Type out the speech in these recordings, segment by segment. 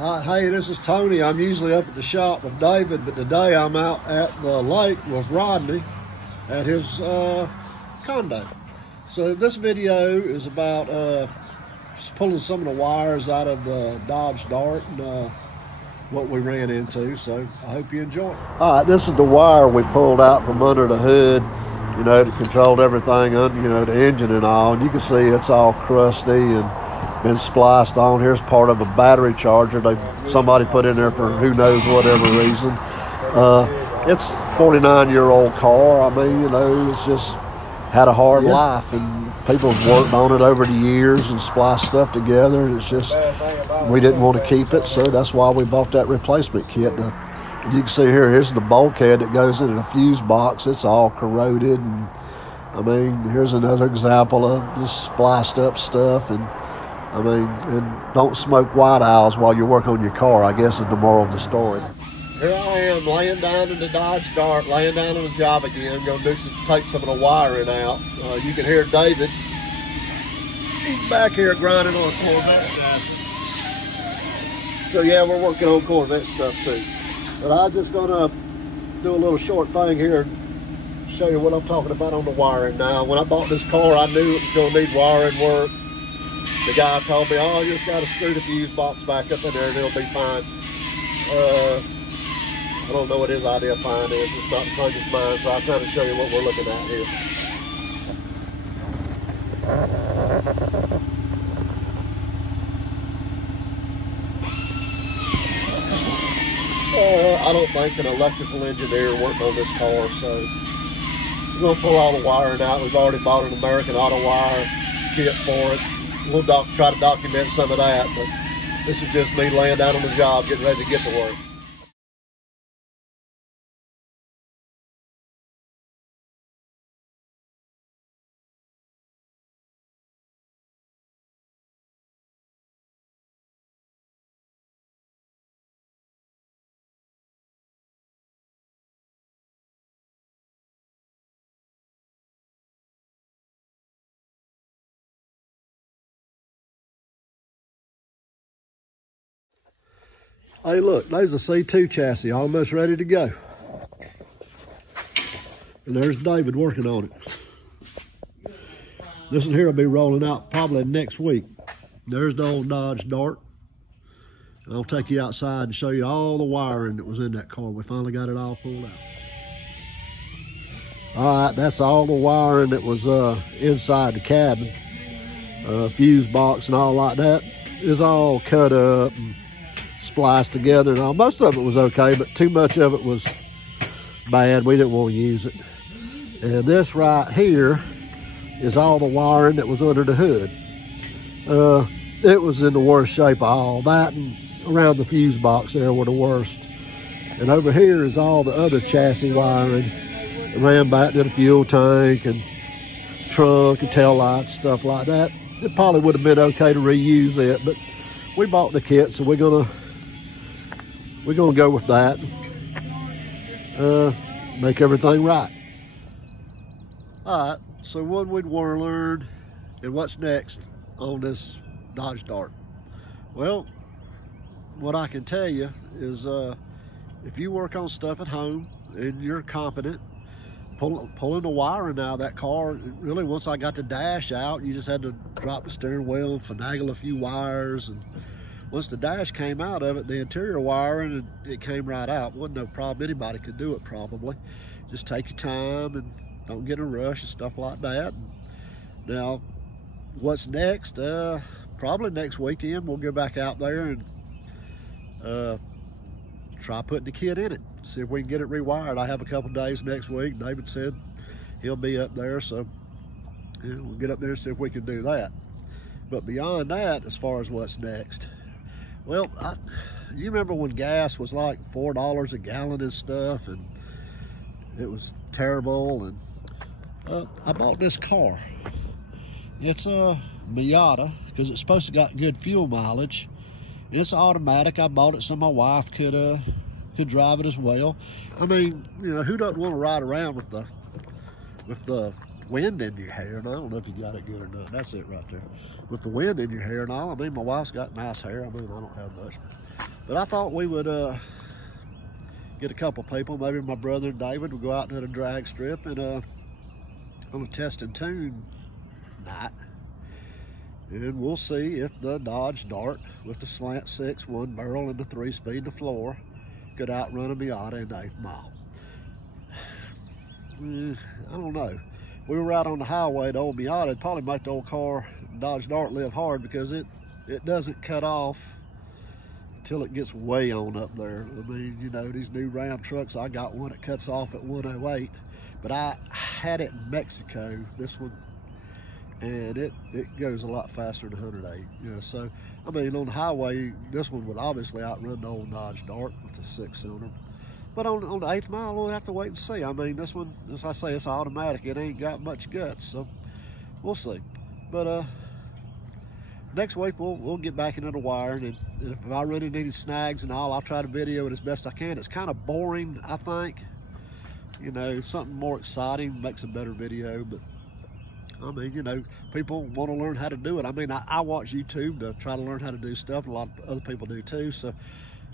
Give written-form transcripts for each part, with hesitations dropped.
Hey, this is Tony. I'm usually up at the shop with David, but today I'm out at the lake with Rodney at his condo. So this video is about just pulling some of the wires out of the Dodge Dart and what we ran into. So I hope you enjoy it. All right, this is the wire we pulled out from under the hood, you know, that controlled everything, you know, the engine and all. And you can see it's all crusty and been spliced on. Here's part of a battery charger somebody put in there for who knows whatever reason. It's a 49-year-old car. I mean, you know, it's just had a hard life, and people have worked on it over the years and spliced stuff together, and it's just, we didn't want to keep it, so that's why we bought that replacement kit. You can see here's the bulkhead that goes into the fuse box. It's all corroded, and I mean, here's another example of just spliced up stuff. And I mean, and don't smoke white owls while you work on your car, I guess, is the moral of the story. Here I am, laying down in the Dodge Dart, laying down on the job again, going to take some of the wiring out. You can hear David. He's back here grinding on a Corvette. So yeah, we're working on Corvette stuff too. But I'm just going to do a little short thing here and show you what I'm talking about on the wiring now. When I bought this car, I knew it was going to need wiring work. The guy told me, oh, you just got to screw the fuse box back up in there and it'll be fine. I don't know what his idea of fine is. It's not the same as mine, so I'll kind of show you what we're looking at here. I don't think an electrical engineer worked on this car, so we're going to pull all the wiring out. We've already bought an American Auto Wire kit for it. We'll try to document some of that, but this is just me laying down on the job, getting ready to get to work. Hey, look, there's a C2 chassis almost ready to go. And there's David working on it. This one here will be rolling out probably next week. There's the old Dodge Dart. I'll take you outside and show you all the wiring that was in that car. We finally got it all pulled out. All right, that's all the wiring that was inside the cabin. Fuse box and all like that is all cut up and spliced together and all. Most of it was okay, but too much of it was bad. We didn't want to use it. And this right here is all the wiring that was under the hood. It was in the worst shape of all that, and around the fuse box there were the worst. And over here is all the other chassis wiring that ran back to the fuel tank and trunk and tail lights, stuff like that. It probably would have been okay to reuse it, but we bought the kit, so we're gonna go with that. Make everything right. All right, so what we'd want to learn and what's next on this Dodge Dart. Well, what I can tell you is if you work on stuff at home and you're competent, pulling the wiring out of that car, really once I got the dash out, you just had to drop the steering wheel, finagle a few wires, and once the dash came out of it, the interior wiring, it came right out. Wasn't no problem. Anybody could do it probably. Just take your time and don't get in a rush and stuff like that. Now, what's next? Probably next weekend we'll go back out there and try putting the kit in it. See if we can get it rewired. I have a couple days next week. David said he'll be up there, so yeah, we'll get up there and see if we can do that. But beyond that, as far as what's next, well, you remember when gas was like $4 a gallon and stuff, and it was terrible, and I bought this car. It's a Miata because it's supposed to got good fuel mileage. It's automatic. I bought it so my wife could drive it as well. I mean, you know, who doesn't want to ride around with the wind in your hair, and I don't know if you got it good or not. That's it right there. With the wind in your hair and all, I mean, my wife's got nice hair. I mean, I don't have much. But I thought we would get a couple people, maybe my brother and David, would go out to the drag strip and on a test and tune night. And we'll see if the Dodge Dart with the slant 6, 1 barrel and the 3-speed to floor could outrun a Miata in the 8th mile. I don't know. We were out on the highway, the old Miata, it'd probably make the old car, Dodge Dart, live hard, because it doesn't cut off until it gets way on up there. I mean, you know, these new Ram trucks, I got one that cuts off at 108, but I had it in Mexico, this one, and it goes a lot faster than 108, you know. So, I mean, on the highway, this one would obviously outrun the old Dodge Dart with the 6-cylinder. But on the 8th mile, we'll have to wait and see. I mean, this one, as I say, it's automatic. It ain't got much guts, so we'll see. But next week, we'll get back into the wiring, and if I run into any snags and all, I'll try to video it as best I can. It's kind of boring, I think. You know, something more exciting makes a better video, but I mean, you know, people want to learn how to do it. I mean, I watch YouTube to try to learn how to do stuff. A lot of other people do too. So,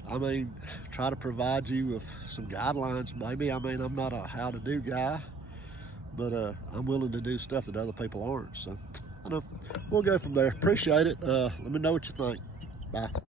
I mean, try to provide you with some guidelines, maybe. I mean, I'm not a how-to-do guy, but I'm willing to do stuff that other people aren't. So, I know, we'll go from there. Appreciate it. Let me know what you think. Bye.